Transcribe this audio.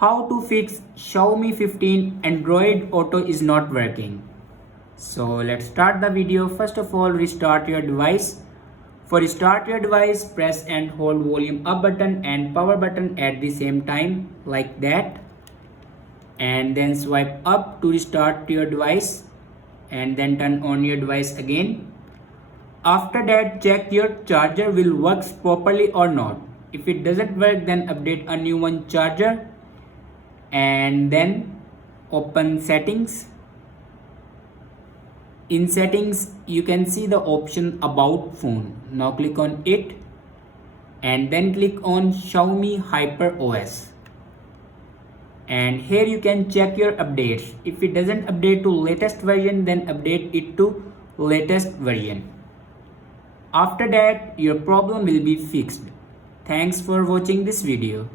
How to fix Xiaomi 15 Android Auto is not working. So let's start the video. First of all, restart your device. For restart your device, press and hold volume up button and power button at the same time like that. And then swipe up to restart your device and then turn on your device again. After that, check your charger will works properly or not. If it doesn't work, then update a new one charger and then open settings. In settings, you can see the option about phone. Now click on it and then click on Xiaomi Hyper OS. And here you can check your updates. If it doesn't update to latest version, then update it to latest version. After that, your problem will be fixed. Thanks for watching this video.